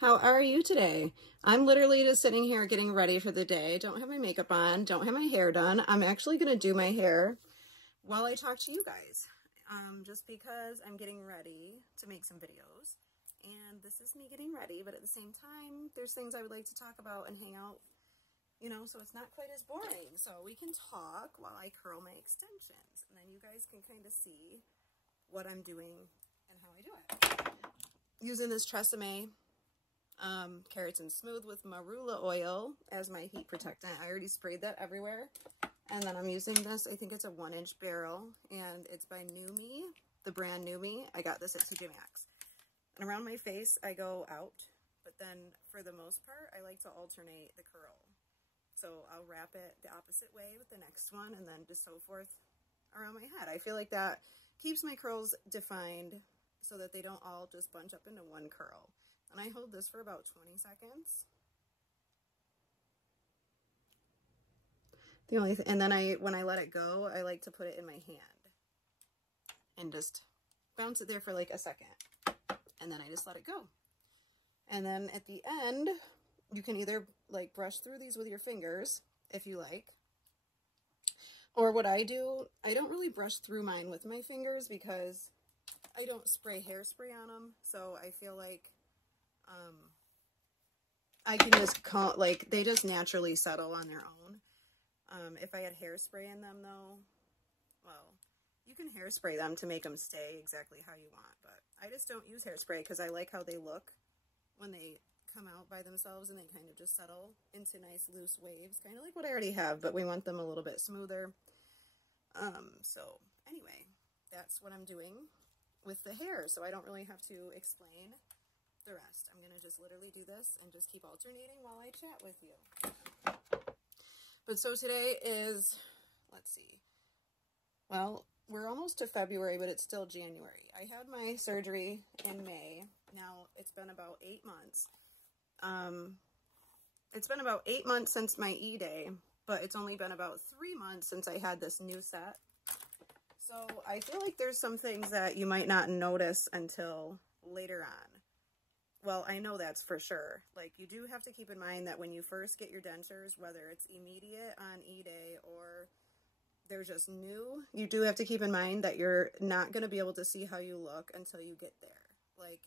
How are you today? I'm literally just sitting here getting ready for the day. Don't have my makeup on, don't have my hair done. I'm actually going to do my hair while I talk to you guys. Just because I'm getting ready to make some videos. And this is me getting ready, but at the same time, there's things I would like to talk about and hang out, you know, so it's not quite as boring. So we can talk while I curl my extensions. And then you guys can kind of see what I'm doing and how I do it. Using this Tresemme Keratin Smooth with marula oil as my heat protectant. I already sprayed that everywhere. And then I'm using this, I think it's a 1-inch barrel, and it's by New Me, the brand New Me. I got this at TJ Maxx. And around my face, I go out, but then for the most part, I like to alternate the curl. So I'll wrap it the opposite way with the next one, and then just so forth around my head. I feel like that keeps my curls defined so that they don't all just bunch up into one curl. And I hold this for about 20 seconds. And then when I let it go, I like to put it in my hand and just bounce it there for like a second. And then I just let it go. And then at the end, you can either like brush through these with your fingers if you like. Or what I do, I don't really brush through mine with my fingers because I don't spray hairspray on them. So I feel like I can just they just naturally settle on their own. If I had hairspray in them though, well, you can hairspray them to make them stay exactly how you want, but I just don't use hairspray because I like how they look when they come out by themselves and they kind of just settle into nice loose waves, kind of like what I already have, but we want them a little bit smoother. So anyway, that's what I'm doing with the hair, so I don't really have to explain the rest. I'm going to just literally do this and just keep alternating while I chat with you. But so today is, let's see, well, we're almost to February, but it's still January. I had my surgery in May. Now it's been about 8 months. It's been about 8 months since my E-Day, but it's only been about 3 months since I had this new set. So I feel like there's some things that you might not notice until later on. Well, I know that's for sure. Like, you do have to keep in mind that when you first get your dentures, whether it's immediate on E-Day or they're just new, you do have to keep in mind that you're not going to be able to see how you look until you get there. Like,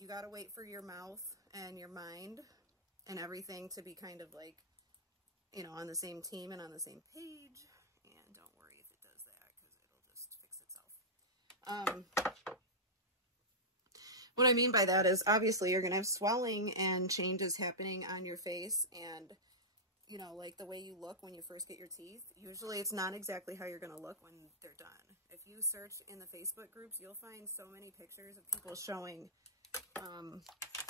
you got to wait for your mouth and your mind and everything to be kind of like, you know, on the same team and on the same page. And don't worry if it does that because it'll just fix itself. What I mean by that is obviously you're going to have swelling and changes happening on your face and, you know, like the way you look when you first get your teeth. Usually it's not exactly how you're going to look when they're done. If you search in the Facebook groups, you'll find so many pictures of people showing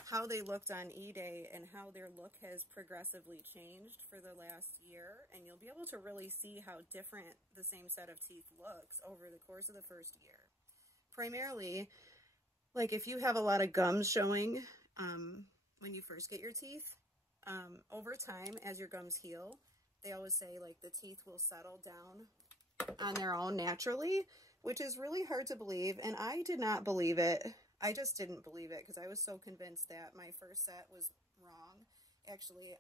how they looked on E-Day and how their look has progressively changed for the last year. And you'll be able to really see how different the same set of teeth looks over the course of the first year. Primarily, like if you have a lot of gums showing when you first get your teeth, over time as your gums heal, they always say like the teeth will settle down on their own naturally, which is really hard to believe. And I did not believe it. I just didn't believe it because I was so convinced that my first set was wrong. Actually,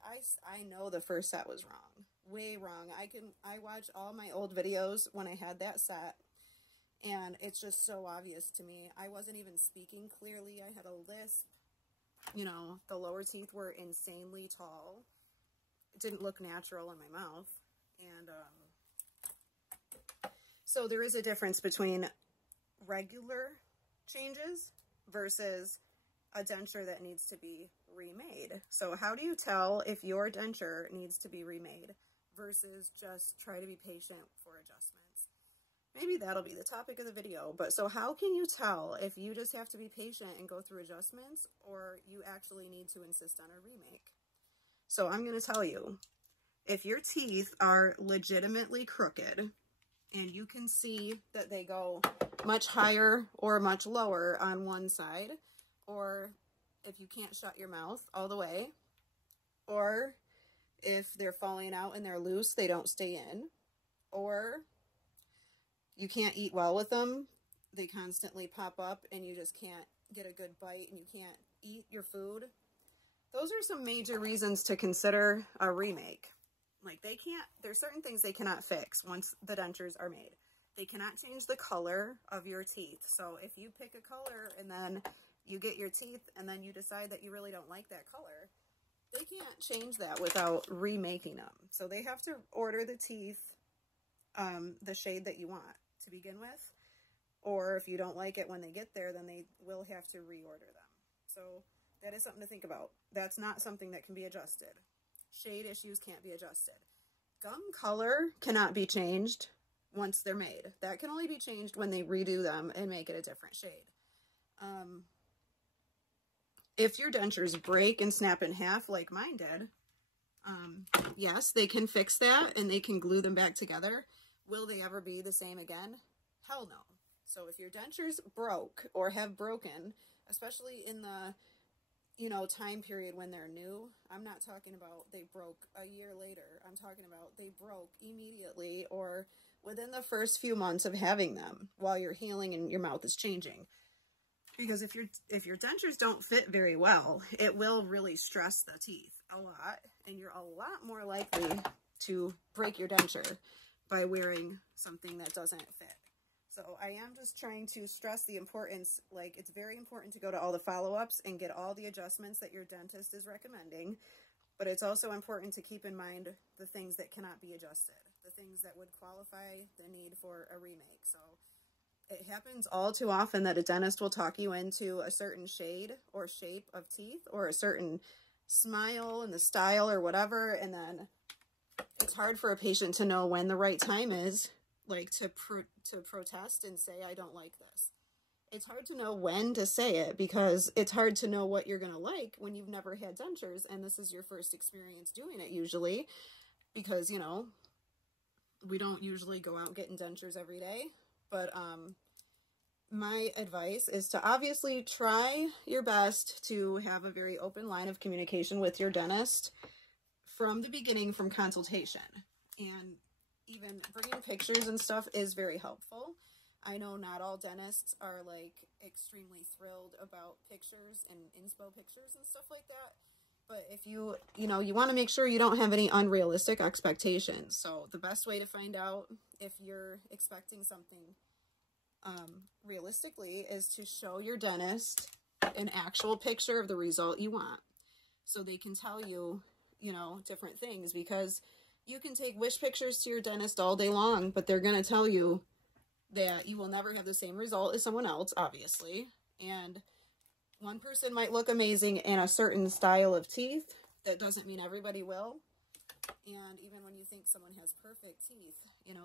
I know the first set was wrong, way wrong. I watched all my old videos when I had that set. And it's just so obvious to me. I wasn't even speaking clearly. I had a lisp. You know, the lower teeth were insanely tall. It didn't look natural in my mouth. And so there is a difference between regular changes versus a denture that needs to be remade. So how do you tell if your denture needs to be remade versus just try to be patient for adjustments? Maybe that'll be the topic of the video. But so how can you tell if you just have to be patient and go through adjustments or you actually need to insist on a remake? So I'm going to tell you, if your teeth are legitimately crooked and you can see that they go much higher or much lower on one side, or if you can't shut your mouth all the way, or if they're falling out and they're loose, they don't stay in, or you can't eat well with them, they constantly pop up and you just can't get a good bite and you can't eat your food, those are some major reasons to consider a remake. Like, there's certain things they cannot fix once the dentures are made. They cannot change the color of your teeth. So if you pick a color and then you get your teeth and then you decide that you really don't like that color, they can't change that without remaking them. So they have to order the teeth the shade that you want to begin with. Or if you don't like it when they get there, then they will have to reorder them. So that is something to think about. That's not something that can be adjusted. Shade issues can't be adjusted. Gum color cannot be changed once they're made. That can only be changed when they redo them and make it a different shade. If your dentures break and snap in half like mine did, yes, they can fix that and they can glue them back together. Will they ever be the same again? Hell no. So if your dentures broke or have broken, especially in the, time period when they're new, I'm not talking about they broke a year later. I'm talking about they broke immediately or within the first few months of having them while you're healing and your mouth is changing. Because if your dentures don't fit very well, it will really stress the teeth a lot, and you're a lot more likely to break your denture by wearing something that doesn't fit. So I am just trying to stress the importance, like it's very important to go to all the follow-ups and get all the adjustments that your dentist is recommending, but it's also important to keep in mind the things that cannot be adjusted, the things that would qualify the need for a remake. So it happens all too often that a dentist will talk you into a certain shade or shape of teeth or a certain smile and the style or whatever, and then it's hard for a patient to know when the right time is, like to protest and say, I don't like this. It's hard to know when to say it because it's hard to know what you're going to like when you've never had dentures and this is your first experience doing it usually because, we don't usually go out getting dentures every day. But my advice is to obviously try your best to have a very open line of communication with your dentist from the beginning, from consultation. And even bringing pictures and stuff is very helpful. I know not all dentists are like extremely thrilled about pictures and inspo pictures and stuff like that. But if you want to make sure you don't have any unrealistic expectations. So the best way to find out if you're expecting something realistically is to show your dentist an actual picture of the result you want. So they can tell you, different things, because you can take wish pictures to your dentist all day long, but they're going to tell you that you will never have the same result as someone else, obviously. And one person might look amazing in a certain style of teeth. That doesn't mean everybody will. And even when you think someone has perfect teeth,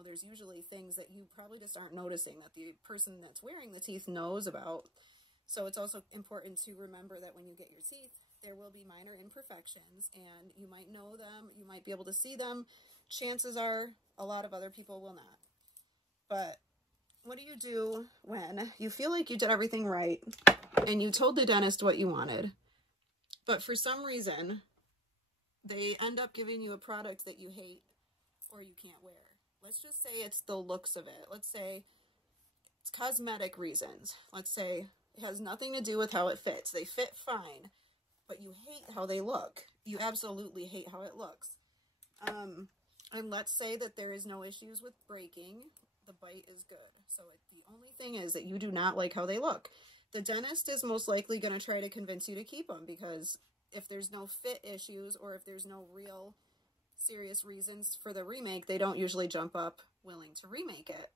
there's usually things that you probably just aren't noticing that the person that's wearing the teeth knows about. So it's also important to remember that when you get your teeth, there will be minor imperfections and you might know them, you might be able to see them. Chances are a lot of other people will not. But what do you do when you feel like you did everything right and you told the dentist what you wanted, but for some reason they end up giving you a product that you hate or you can't wear? Let's just say it's the looks of it. Let's say it's cosmetic reasons. Let's say it has nothing to do with how it fits. They fit fine, but you hate how they look. You absolutely hate how it looks. And let's say that there is no issues with breaking. The bite is good. So the only thing is that you do not like how they look. The dentist is most likely going to try to convince you to keep them because if there's no fit issues or if there's no real serious reasons for the remake, they don't usually jump up willing to remake it,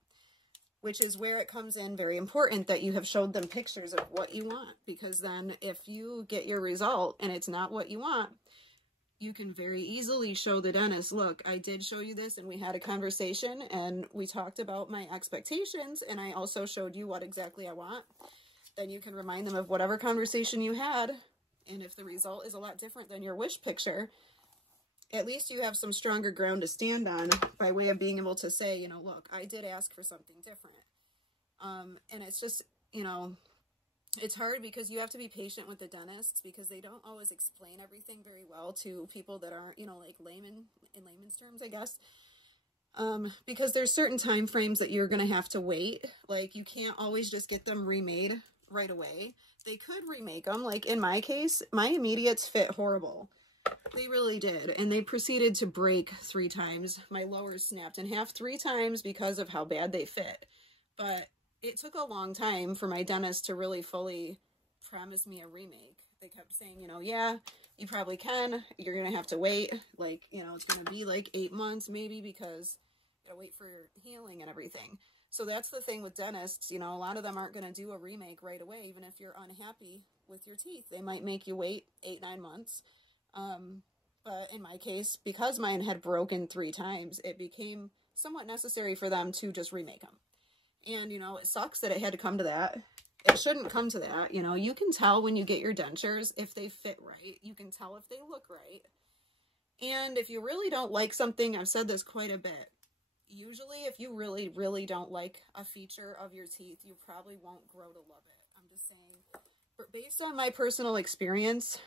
which is where it comes in very important that you have showed them pictures of what you want, because then if you get your result and it's not what you want, you can very easily show the dentist, look, I did show you this and we had a conversation and we talked about my expectations and I also showed you what exactly I want. Then you can remind them of whatever conversation you had, and if the result is a lot different than your wish picture, at least you have some stronger ground to stand on by way of being able to say, look, I did ask for something different. And it's just, it's hard because you have to be patient with the dentists because they don't always explain everything very well to people that aren't, like in layman's terms, I guess. Because there's certain time frames that you're going to have to wait. Like, you can't always just get them remade right away. They could remake them. Like in my case, my immediates fit horrible. They really did. And they proceeded to break 3 times. My lowers snapped in half 3 times because of how bad they fit. But it took a long time for my dentist to really fully promise me a remake. They kept saying, you know, yeah, you probably can. You're going to have to wait. Like, you know, it's going to be like 8 months maybe because you got to wait for healing and everything. So that's the thing with dentists. You know, a lot of them aren't going to do a remake right away, even if you're unhappy with your teeth. They might make you wait 8-9 months. But in my case, because mine had broken 3 times, it became somewhat necessary for them to just remake them. And, you know, it sucks that it had to come to that. It shouldn't come to that. You know, you can tell when you get your dentures if they fit right. You can tell if they look right. And if you really don't like something, I've said this quite a bit, usually if you really, really don't like a feature of your teeth, you probably won't grow to love it. I'm just saying, but based on my personal experience,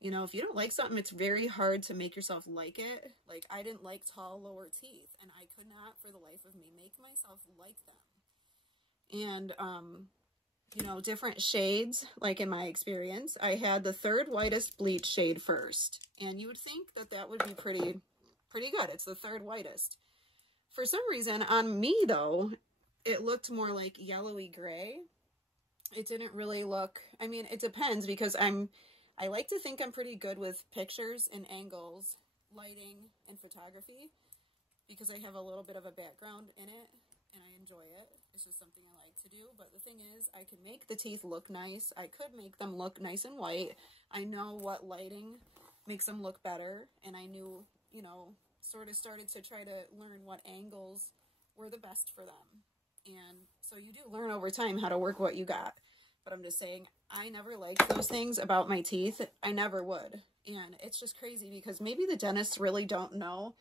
you know, if you don't like something, it's very hard to make yourself like it. Like, I didn't like tall lower teeth, and I could not, for the life of me, make myself like them. And, you know, different shades, like in my experience, I had the 3rd whitest bleach shade first. And you would think that that would be pretty good. It's the 3rd whitest. For some reason, on me, though, it looked more like yellowy gray. It didn't really look, I mean, it depends because I like to think I'm pretty good with pictures and angles, lighting, and photography because I have a little bit of a background in it and I enjoy it. It's just something I like to do. But the thing is, I can make the teeth look nice. I could make them look nice and white. I know what lighting makes them look better. And I knew, you know, sort of started to try to learn what angles were the best for them. And so you do learn over time how to work what you got. But I'm just saying, I never liked those things about my teeth. I never would. And it's just crazy because maybe the dentists really don't know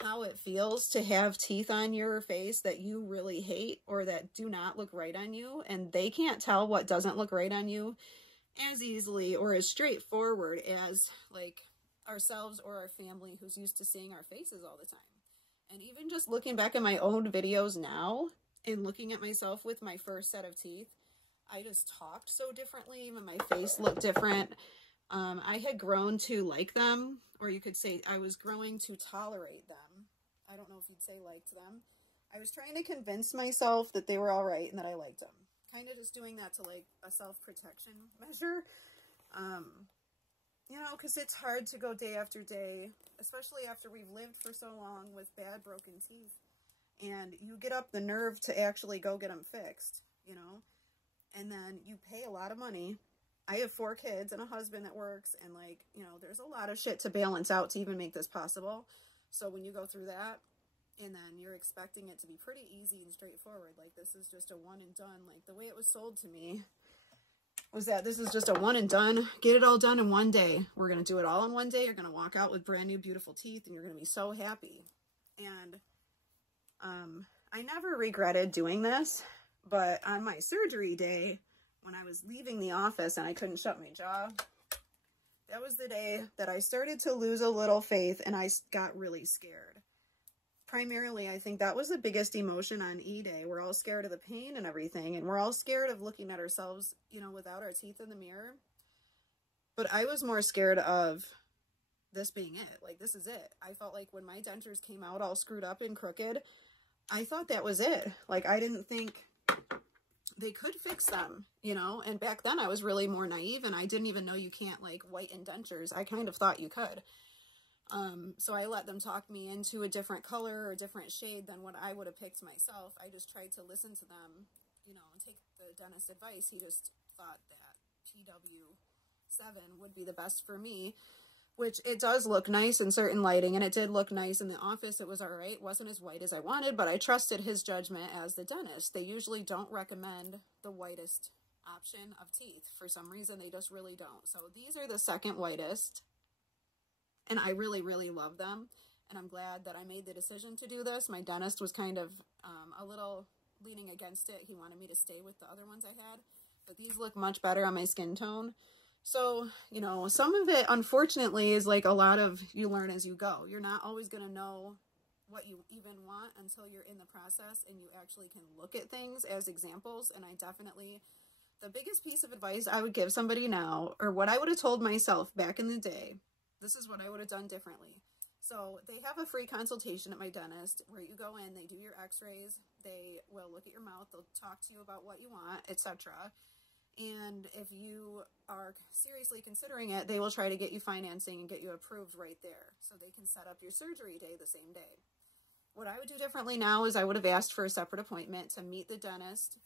how it feels to have teeth on your face that you really hate or that do not look right on you. And they can't tell what doesn't look right on you as easily or as straightforward as like ourselves or our family who's used to seeing our faces all the time. And even just looking back at my own videos now and looking at myself with my first set of teeth, I just talked so differently. Even my face looked different. I had grown to like them, or you could say I was growing to tolerate them. I don't know if you'd say liked them. I was trying to convince myself that they were all right and that I liked them. Kind of just doing that to like a self-protection measure. You know, because it's hard to go day after day, especially after we've lived for so long with bad broken teeth. And you get up the nerve to actually go get them fixed, you know. And then you pay a lot of money. I have 4 kids and a husband that works, and like, you know, there's a lot of shit to balance out to even make this possible. So when you go through that, and then you're expecting it to be pretty easy and straightforward, like this is just a one and done, like the way it was sold to me was that this is just a one and done, get it all done in one day. We're going to do it all in one day. You're going to walk out with brand new, beautiful teeth, and you're going to be so happy. And I never regretted doing this. But on my surgery day, when I was leaving the office and I couldn't shut my jaw, that was the day that I started to lose a little faith and I got really scared. Primarily, I think that was the biggest emotion on E-Day. We're all scared of the pain and everything, and we're all scared of looking at ourselves, you know, without our teeth in the mirror. But I was more scared of this being it. Like, this is it. I felt like when my dentures came out all screwed up and crooked, I thought that was it. Like, I didn't think they could fix them, you know, and back then I was really more naive and I didn't even know you can't like whiten dentures. I kind of thought you could. So I let them talk me into a different color or a different shade than what I would have picked myself. I just tried to listen to them, you know, and take the dentist's advice. He just thought that TW7 would be the best for me, which it does look nice in certain lighting, and it did look nice in the office. It was all right. It wasn't as white as I wanted, but I trusted his judgment as the dentist. They usually don't recommend the whitest option of teeth. For some reason, they just really don't. So these are the 2nd whitest, and I really, really love them, and I'm glad that I made the decision to do this. My dentist was kind of a little leaning against it. He wanted me to stay with the other ones I had, but these look much better on my skin tone. So, you know, some of it, unfortunately, is like a lot of you learn as you go. You're not always going to know what you even want until you're in the process and you actually can look at things as examples. And I definitely, the biggest piece of advice I would give somebody now, or what I would have told myself back in the day, this is what I would have done differently. So they have a free consultation at my dentist where you go in, they do your x-rays, they will look at your mouth, they'll talk to you about what you want, etc. And if you are seriously considering it, they will try to get you financing and get you approved right there. So they can set up your surgery day the same day. What I would do differently now is I would have asked for a separate appointment to meet the dentist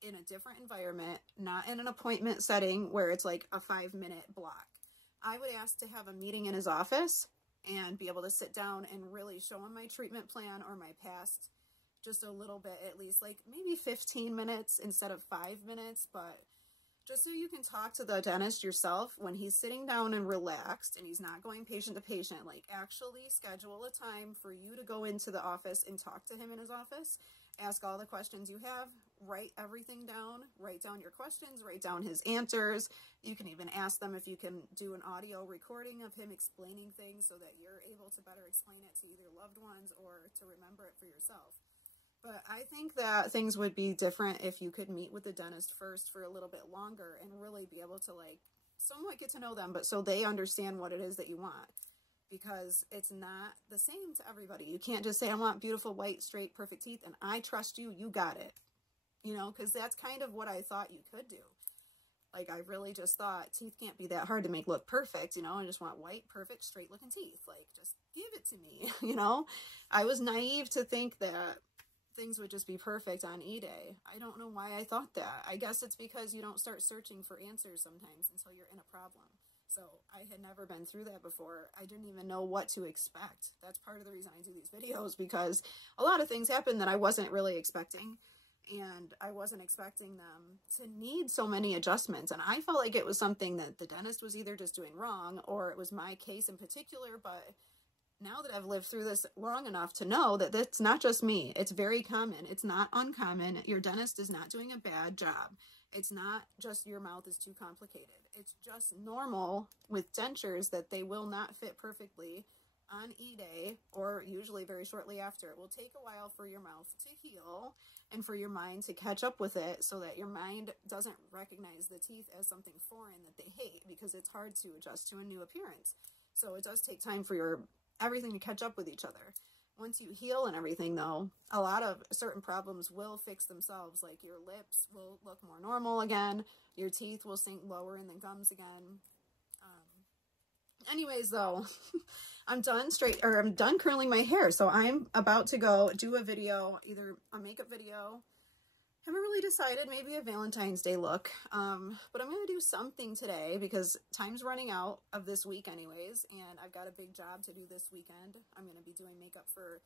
in a different environment, not in an appointment setting where it's like a 5-minute block. I would ask to have a meeting in his office and be able to sit down and really show him my treatment plan or my past just a little bit, at least like maybe 15 minutes instead of 5 minutes, but just so you can talk to the dentist yourself when he's sitting down and relaxed and he's not going patient to patient. Like, actually schedule a time for you to go into the office and talk to him in his office. Ask all the questions you have. Write everything down. Write down your questions. Write down his answers. You can even ask them if you can do an audio recording of him explaining things so that you're able to better explain it to either loved ones or to remember it for yourself. But I think that things would be different if you could meet with the dentist first for a little bit longer and really be able to like somewhat get to know them, but so they understand what it is that you want, because it's not the same to everybody. You can't just say, I want beautiful, white, straight, perfect teeth, and I trust you, you got it. You know, because that's kind of what I thought you could do. Like, I really just thought teeth can't be that hard to make look perfect, you know, I just want white, perfect, straight looking teeth. Like, just give it to me, you know. I was naive to think that things would just be perfect on eDay. I don't know why I thought that. I guess it's because you don't start searching for answers sometimes until you're in a problem. So I had never been through that before. I didn't even know what to expect. That's part of the reason I do these videos, because a lot of things happen that I wasn't really expecting, and I wasn't expecting them to need so many adjustments. And I felt like it was something that the dentist was either just doing wrong or it was my case in particular, but now that I've lived through this long enough to know that it's not just me. It's very common. It's not uncommon. Your dentist is not doing a bad job. It's not just your mouth is too complicated. It's just normal with dentures that they will not fit perfectly on eDay, or usually very shortly after. It will take a while for your mouth to heal and for your mind to catch up with it, so that your mind doesn't recognize the teeth as something foreign that they hate, because it's hard to adjust to a new appearance. So it does take time for everything to catch up with each other. Once you heal and everything, though, a lot of certain problems will fix themselves. Like, your lips will look more normal again, your teeth will sink lower in the gums again. Anyways, though, I'm done curling my hair, so I'm about to go do a video, either a makeup video. Haven't really decided, maybe a Valentine's Day look, but I'm going to do something today because time's running out of this week anyways, and I've got a big job to do this weekend. I'm going to be doing makeup for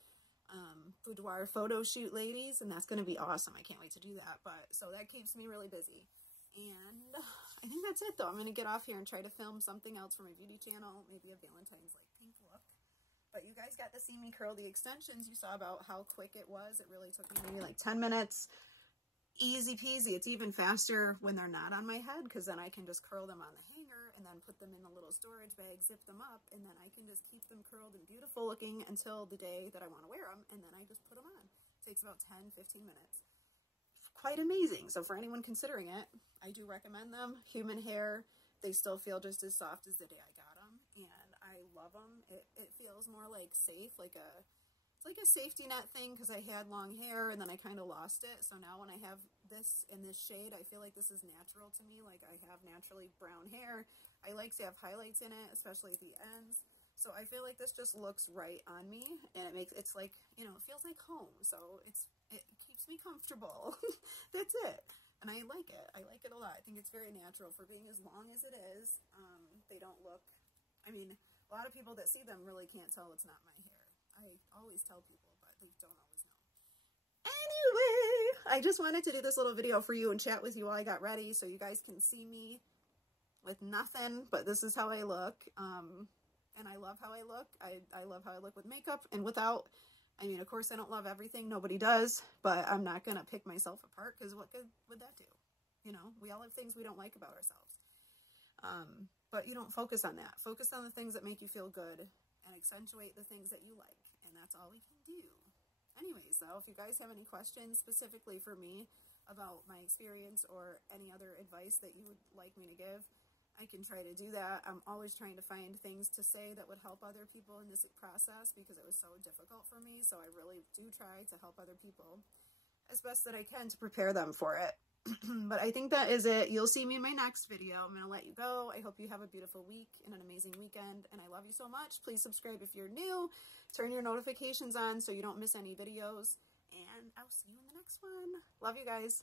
boudoir photo shoot ladies, and that's going to be awesome. I can't wait to do that, but so that keeps me really busy. And I think that's it, though. I'm going to get off here and try to film something else for my beauty channel, maybe a Valentine's like pink look. But you guys got to see me curl the extensions. You saw about how quick it was. It really took me maybe like 10 minutes. Easy peasy. It's even faster when they're not on my head, because then I can just curl them on the hanger and then put them in a little storage bag, zip them up, and then I can just keep them curled and beautiful looking until the day that I want to wear them, and then I just put them on. It takes about 10-15 minutes. Quite amazing. So for anyone considering it, I do recommend them. Human hair, they still feel just as soft as the day I got them, and I love them. It feels more like safe, like it's like a safety net thing, because I had long hair and then I kind of lost it. So now when I have this in this shade, I feel like this is natural to me. Like, I have naturally brown hair. I like to have highlights in it, especially at the ends. So I feel like this just looks right on me, and it's like, you know, it feels like home. So it keeps me comfortable. That's it. And I like it. I like it a lot. I think it's very natural for being as long as it is. They don't look, I mean, a lot of people that see them really can't tell it's not my hair. I always tell people, but they don't always know. Anyway, I just wanted to do this little video for you and chat with you while I got ready, so you guys can see me with nothing, but this is how I look. And I love how I look. I love how I look with makeup and without. I mean, of course, I don't love everything. Nobody does, but I'm not going to pick myself apart, because what good would that do? You know, we all have things we don't like about ourselves. But you don't focus on that. Focus on the things that make you feel good and accentuate the things that you like. And that's all we can do. Anyways, though, if you guys have any questions specifically for me about my experience or any other advice that you would like me to give, I can try to do that. I'm always trying to find things to say that would help other people in this process because it was so difficult for me. So I really do try to help other people as best that I can to prepare them for it. But I think that is it. You'll see me in my next video. I'm going to let you go. I hope you have a beautiful week and an amazing weekend, and I love you so much. Please subscribe if you're new. Turn your notifications on so you don't miss any videos, and I'll see you in the next one. Love you guys.